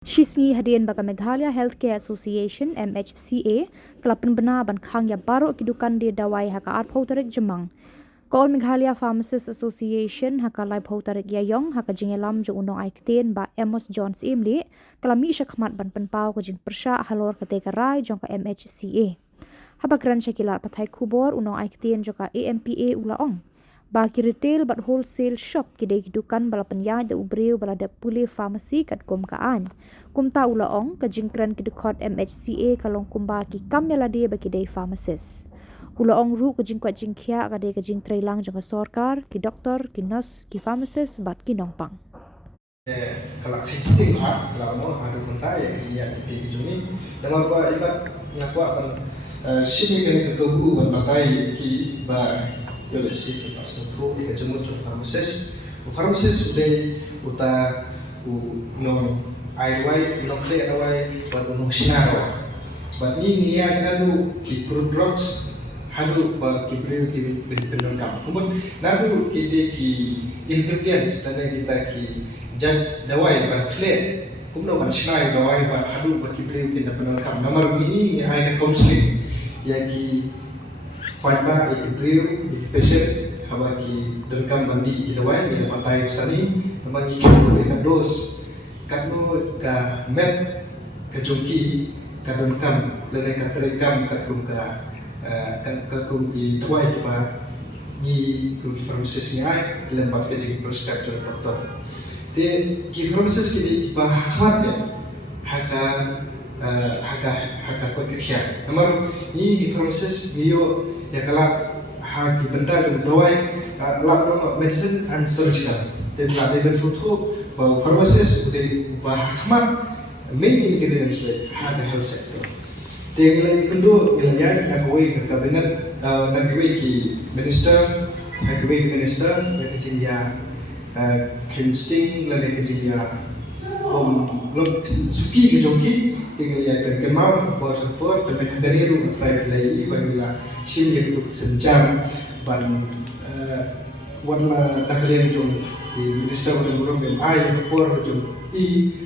Shisngi hadian baka Meghalaya Healthcare Association MHCA kelapan benar ban khang ya baru kidukan dia dawai haka art tarik jemang. Kol Meghalaya Pharmacists Association haka lai tarik yayong haka jingelam jo unong aikten ba Amos Jones imli kelami syakmat ban penpau ko jing persya halor ketika rai jong ka MHCA. Habakran syakilat patai kubor unong aikten jo ka AMPA ulaong. Bagi retail bat wholesale shop kidai hidukan bala penyai da ubreu bala da pulih pharmacy kat kumkaan. Kumta ulaong ka jingkran kidukot MHCA kalong kumba ki kamyala dia bagi dai pharmacist. Ulaong ru ka jingkwat jingkia ka dai ka jing trailang jang sorkar ki doktor ki nurse ki pharmacist bat ki nongpang. Kalau testing kalau mau ada kunta yang dia di juni dengan gua ibat ngaku akan sini kan ke kebu ban pakai ki ba yo lesi ke pasno pro ke jemut pharmacist udah uta no aiwai no kle awai bat no sinaro bat ni niat nanu ki drugs hadu ba ki breu ki benar kam kemudian nanu ki ingredients tanda kita ki jad dawai ban kle kumno ban sinai dawai ba hadu ba ki breu ki benar kam nomor ini ni hai counseling ya ki Pajba ikibrio ikipeshet haba ki dengkam bandi ikidawai mina matai sani haba ki kemo ika dos katno ka met ka jongki ka dengkam lene ka terekam ka kum ka kum ki dawai ki ba ni kum ki pharmacist ni ai lembat ka jing prescription doktor te ki pharmacist ki ba hakmat ya haka ko kya namar ni ki pharmacist niyo ya kalau hak benda tu dawai lab medicine and surgical dan ada bentuk bahwa pharmacist udah bahmat main ingredients ada health sector. Dengan lagi kedua wilayah nak kawai ke kabinet nak kawai ki minister yang kecil ya insting lagi kecil ya suki ke joki tinggal ya terkemau support dan menghadirkan private lagi bagaimana sini itu senjam ban warna nakalian jom di minister orang BMI report jom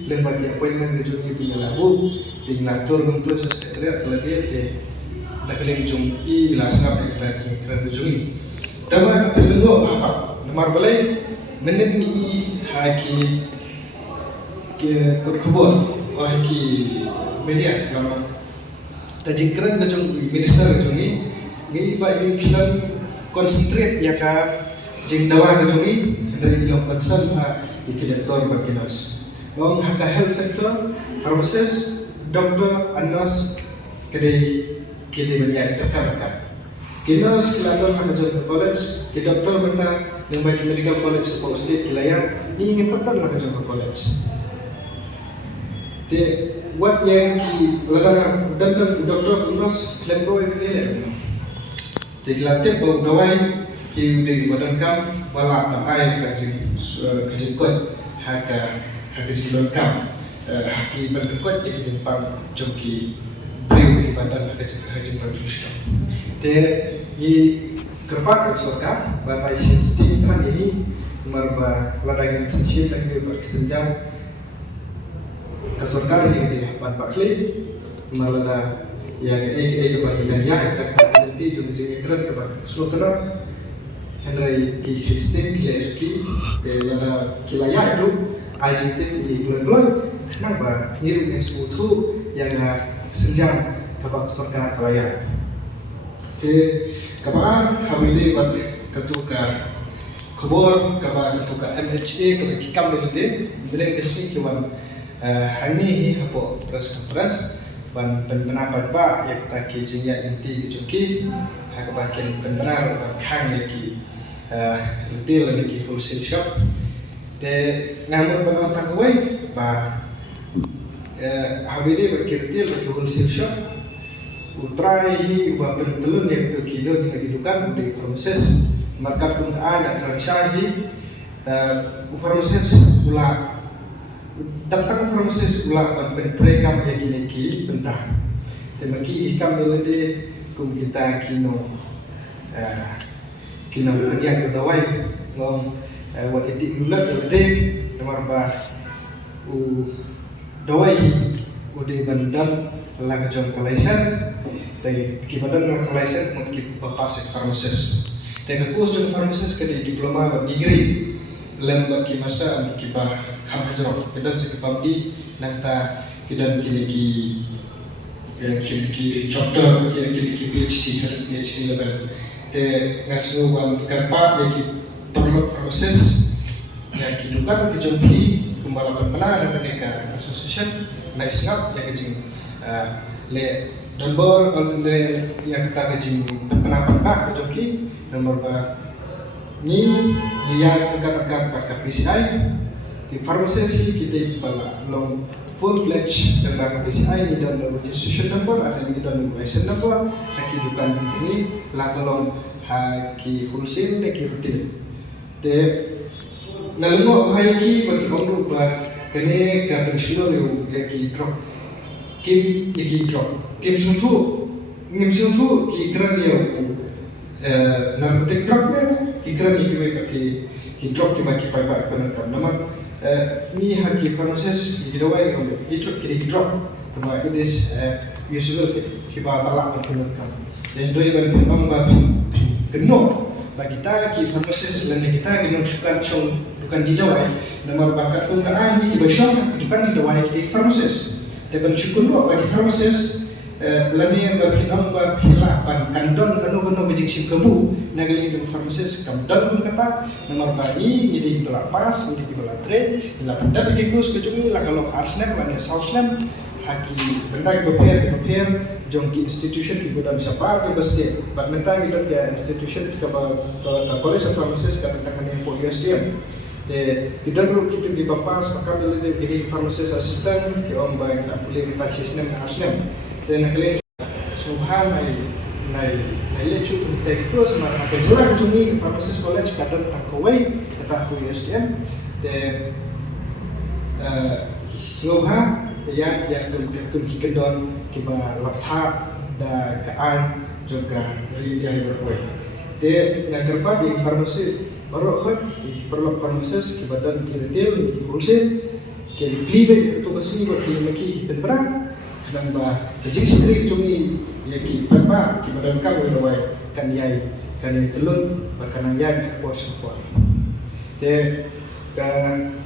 lembaga appointment jom punya labu tinggal turun untuk sekretariat lagi ke nakalian jom lasap kita sekretariat jom tapi terlalu apa nomor balai menit ni haki ke kubur haki media nama tajikran na jong minister jong ni ba ikilan concentrate ya ka jing dawa na jong ni dari ilong concern ha ikidektor baginas wong haka health sector pharmacist doctor and nurse kede banyak dokter ka kinos kiladon ka jong college ki doktor benda yang baik medical college Sepuluh State kilaya ni ngepatan lah ka jong college te what yang ki lada dan doktor unas lembo ini te klate bo dawai ki de badan kam bala na ai kajing kot haka jilon kam haki badan kot ki jempang jongki breu di badan haka jempang justo te ni kerpat sorka ba mai stin tran ini marba lada ngin shin lagi bersenjam kasorkar yang dia pan pakli malana yang bagi dan ya nanti juga sini keren kepada sultan Henry ki Hastings ki SK de lana kilaya itu ajite di bulan kenapa niru yang semutu yang senjam kepada kasorkar kilaya kepada habis buat ketuka kubur kepada ketuka MHA kepada kikam dulu beren kesini kewan hari hapo press conference ban pendapat ba ya kita kijinya inti kecuki hak bagian benar khang lagi retail lagi wholesale shop de namun penonton gue ba habis bagi retail lagi wholesale shop utrai ba pentelun yang tu kilo lagi dukan di pharmacist market kemudian franchise pharmacist pula datang pharmacist ulang berprekam yang kini bentang. Temaki ikam melede kum kita kino penyak kedawai ngom wat itik lulat melede nomor ba dawai udah bandan laga jom kalaisan tapi kibadan kalaisan mungkin bapas farmasis tapi kursus farmasis kadi diploma atau degree lembaga kimasa kiba kerja kedan si family nanta kidan kini doktor kini PhD level te ngasu wan kerpa yaki perlu farmasis yang kidukan kejumpi kumbala pembela dan mereka association na isngap yang kejing le donbor le yang kata kejing pendapat pak kejumpi nomor ba ni lihat rekan-rekan pakai PCI di farmasi kita pala long full fledged tentang PCI ni dan registration number ada ni dan license number haki dukan begini la tolong haki wholesale de kirti de nalmo haki bagi orang ba kene ka pensiun yo haki drop kim drop kim suntu ki kran yo narkotik drop kira ki drop ki maki pai pai kan nama ni haki farmasis ki dawai kan ki drop kuma this usual ki ba balak kan dan doi ban pemang ba keno bagi kita ki farmasis lan kita kena sukan chong dukan di dawai nama bakat kun ka ai ki ba shop dukan di dawai ki farmasis te ban syukun bagi farmasis lani ba pinang ba hila pan kandon kanu bijing sim kebu nagaling di farmasis kandon pun kata nomor bani jadi pelapas jadi kibala trade ila penda bikin kus kecung la kalau arsnem lani sausnem haki benda prepare jong ki institution ki bodam siapa ke basket bat mentang kita ya institution ke college of pharmacist ka tentang ni polyester tidak perlu kita di papas maka jadi pharmacist assistant ki om ba nak boleh pasisnem arsnem dan kalian subhan nai lecu untuk terus mana ada jelas cumi pharmacist college kadang takawai kata aku USM dan subhan yang kun kikendon kiba laptop da kaan juga riai berway de na kerpa di farmasi baru khot perlu pharmacist kiba dan retail wholesale kiri plibe itu kasih bagi maki penperang dan ba kecil sekali cumi ya ki papa ki badan kau dawai kan yai telun bakanan yai kuat support de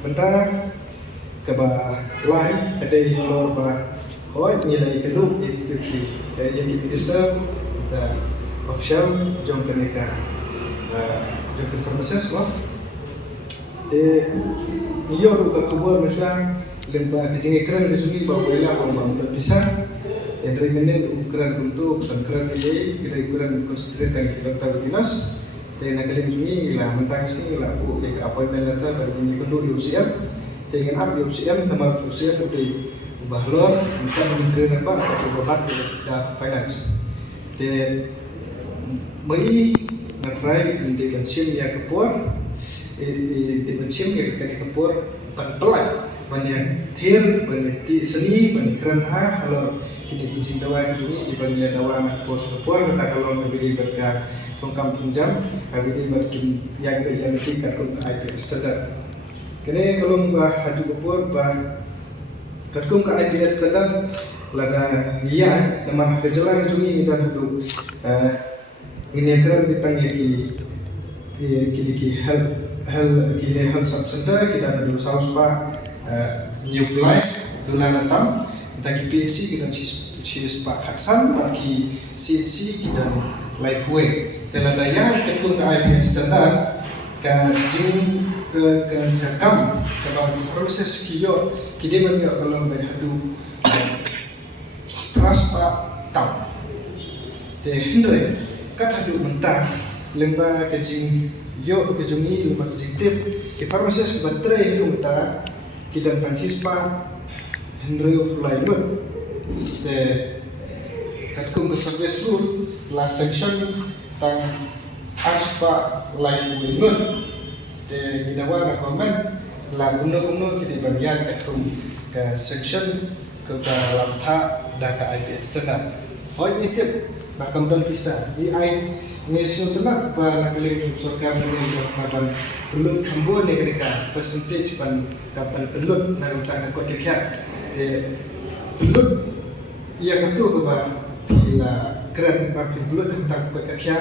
benda ke ba lain ada lor ba hoi nilai kedua itu ki yang ki bisa kita official jom keneka jom farmasis wa de yo ka kubuat macam lemba kecing ekran di sini bawa bela orang bang bisa yang remenen ukuran untuk dan keran ini kita ukuran konsentrasi kan kita tahu dinas dan nak kalian sini lah mentang sini lah ya apa yang melata baru ini kedua UCM dengan apa UCM nama UCM udah ubah lor kita mengenai apa atau bebat kita finance dan mai nak try di pensiun ya kepor di pensiun ya kepor pelan banyak thir banyak seni banyak keren kalau kini kicing dawan juni di banyak dawan pos kepor kita kalau membeli berkat songkam tunjang membeli berkin yang kita kun IP standar kini kalau mbah haju kepor bah katkum ke IP standar lada dia nama kejelang juni kita hadu ini keren dipanggil kini health subcenter kita hadu saus pak new play dulan atam kita PSC kita cis Pak Haksan bagi CC kita Lifeway telah daya ketua ke IP standar ke jin ke kam ke bagi proses kiyo kide bagi kalau berhadu trust Pak tam te hindre kat hadu mentah lemba ke jin yo ke jumi lemba ke tip ke farmasis baterai itu mentah kita Francispa Henry Lainun de katkum service rule la section tang aspa Lainun de gidawa na comment la guna kita bagian katkum ke section ke lamta da ka IP standard oi itu bakam dan bisa di ai ngesu tenak pa nakali surga mengenai kapan belum kambo ne mereka percentage pan kapan belum nak utang kau tiap belut ia katu ke ba pila keren ba belut hentak ba kakya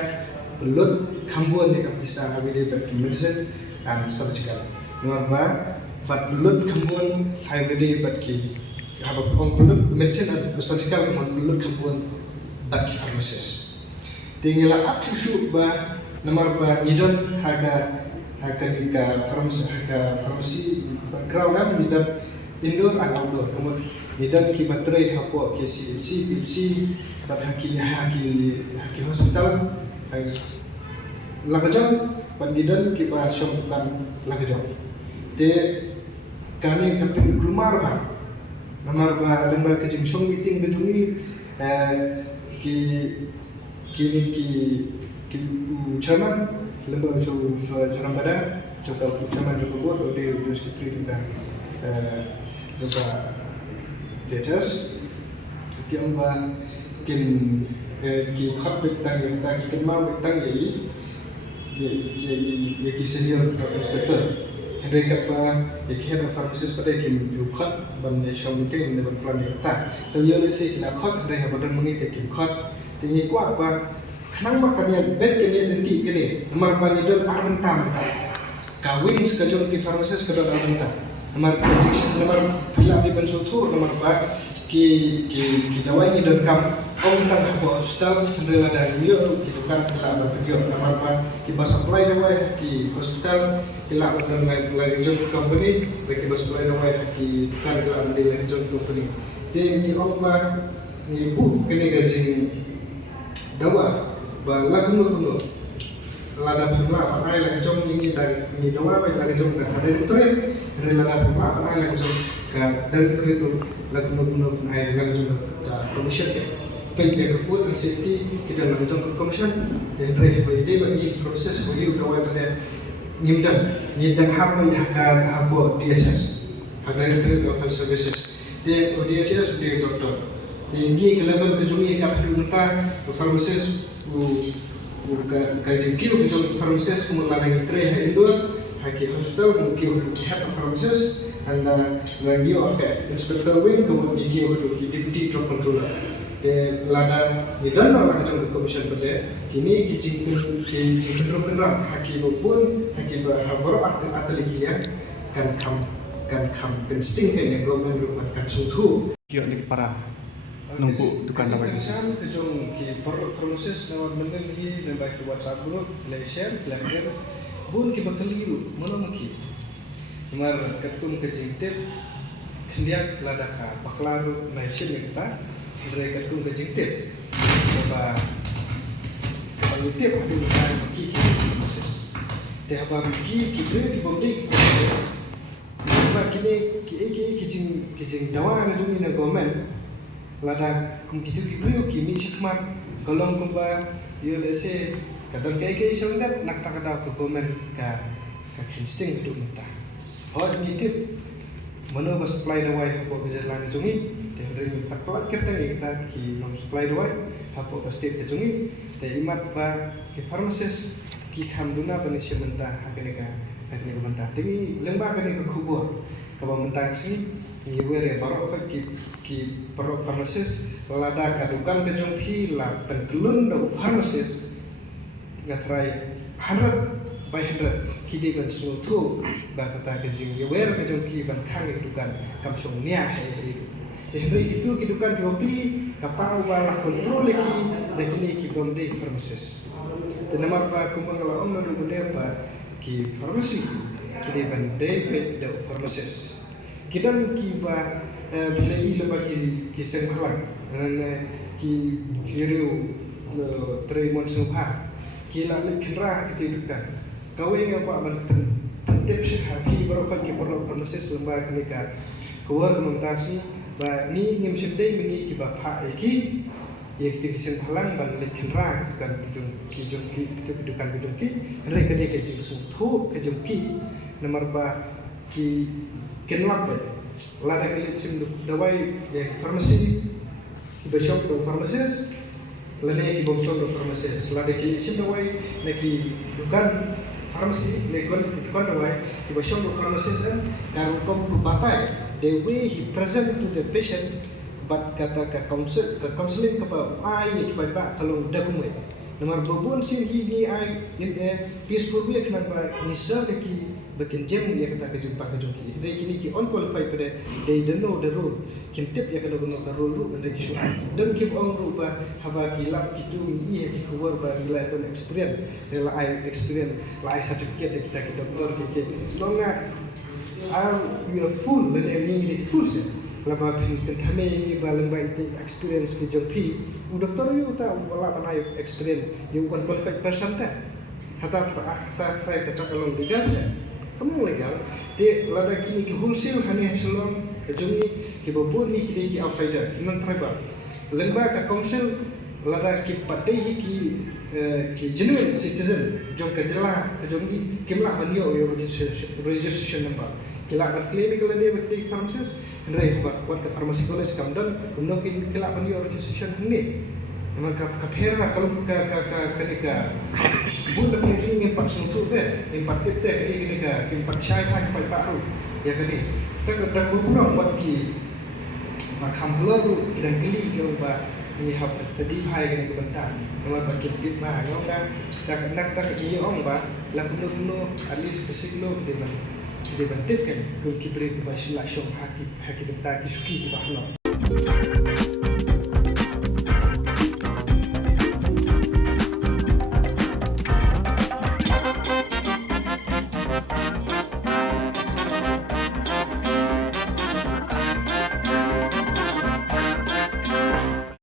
belut kambuan ni kapisa habide ba medicine and surgical nomor ba fat belut kambuan habide ba ki haba kong belut medicine and surgical nomor belut kambuan ba ki pharmacist tinggal aktif ba nomor ba idon harga di farmasi background nidan indoor and outdoor kemudian nidan ki baterai hapo ki CPC dan haki hospital lagajang pandidan ki ba syambukan lagajang te kani kapin rumar ba namar ba lemba kejim song meeting kejungi ki chairman lemba seorang pada juga chairman juga buat dia sekretari juga tetes setiap ba kin ki khot betang kita ki kenal betang ye ki senior inspector Henry kapa ye head of pharmacist pada kim jukhot ban ne shom meeting ne ban plan kita to yo le se kina khot Henry habadan mengi te kim khot tingi kwa ba nang makanya bed kini nanti kini nomor panidol arbentam kawin sekejap di pharmacist kedua arbentam nomor injection nomor bila di pensutur nomor ba ki dawai ni don kam om tang ko hospital sendela dan yo ki tukar bila ba yo nomor ba ki ba supply dawai ki hospital bila don lagi job company ki ba supply dawai ki tukar bila di lagi job company de ni om ba ni bu kini gajing dawa lagu lada pemla apa lagi jom ini dari ini doa baik lagi jom dah ada itu dari lada pemla apa lagi jom dari itu lagu air lagi jom ke commission baik ke food and safety kita lagi jom ke commission dan dari dia bagi proses bagi doa pada nyimdan habo DSS ada itu local services dia DSS dia doktor tinggi ke level kejungi kat dunia pharmacist kaji kiu kejung pharmacist kemudian lagi tray indoor haki hospital mungkin head of pharmacist anda lagi inspector wing kemudian kiu deputy drug controller de lada nidan lah kejung commission pada kini kijing drug controller haki pun haki bahaboro atau likian kan kam pensting kan yang government rumah kan suatu kiyo lagi para nunggu dukan dapat kesan kejong ki proses nawar menden hi dan bagi WhatsApp group share belajar bun ki bakaliru mana mungkin mar ketum kejing tip kendiak ladaka baklaru nation kita dari ketum kejing tip coba kalau tip ada bukan maki proses teh apa ki beli proses apa kini kejing dawa ngajung ni government lada kum kitu kibrio kimi chikmat kolong kumba yo lese kadang kai sebentar nak tak ada ke komen ka insting hidup kita hot ngitip mana bas supply dawai hapo bejalan jungi teh patplat kita ki nom supply dawai hapo pasti jungi teh imat ba ki pharmacist ki khamduna bani sementa hakene ka banta tingi lemba kane ka khubur ka banta si iwere parok ki parok pharmacist lada kadukan kejong pila pentelun do pharmacist ngatrai 100 by 100 kidi ban suatu ba kata kejing iwere kejong ki ban khang dukan kamsong nia he itu kidukan kopi kapau bala kontrol ki dakini ki bomde pharmacist tenamar pa kumbang laom no bude pa ki pharmacy kidi ban de do pharmacist kidan kiba bilai leba ki senghalang ki kiriu tremon sungha ki la lekra kitidukan kawe ngapa ban tip haki baru ki perlu proses leba kenika kuar montasi ba ni ngim sedai mengi ki ba pha ki ye ki senghalang ban lekra kan ki kitidukan ki rekade ke jing thu ke ki nomor ba ki kenlap lada kelicim dawai ya farmasi ki shop do pharmacist lada ki bom shop do pharmacist lada kelicim dawai neki dukan farmasi lekon dukan dawai ki shop do pharmacist kan karu kom batai the way he present to the patient, but kata counseling kapa ai ki ba kalau dakumai nomor babun sin hi ai in a peaceful way kenapa ni serve ki bakin jam dia kata ke jumpa ke jongki dia kini ki unqualified pada they don't know the rule kim tip ya kena guna rule dan ki syuai dan ki ong rupa haba ki lap ki tu ni ki keluar ba gila don experience rela ai experience lai certificate kita ke doktor ke longa we are full dan ini full sih laba pin thame ni balang ba experience ke jongpi doktor yu ta wala banai experience you unqualified person ta hata try kata kalau legal sih kamu legal te lada kini ki wholesale hani hasilong kejungi ki babun hi ki ki outsider kinan tribal lengba ka council lada ki padehi ki genuine citizen jong ka jela kejungi kimla banyo yo registration number kila ban clinical ni bakti pharmacist ndai ba wat ka pharmacy college kamdan kumno ki kila banyo registration ni maka kapera kalau ka bun da punya ingin pak suntuk deh, impak tip deh, ini ka impak syai pak baru, ya kan ni. Tak ada berkurang buat ki makam lalu dan keli kalau ba ni hab study high kan kebentar, kalau ba kip tip ba, kalau tak nak iya ong ba, laku no at least basic lo dia ban tip kan, kalau ki beri ba sila syong haki bentar ki suki ki ba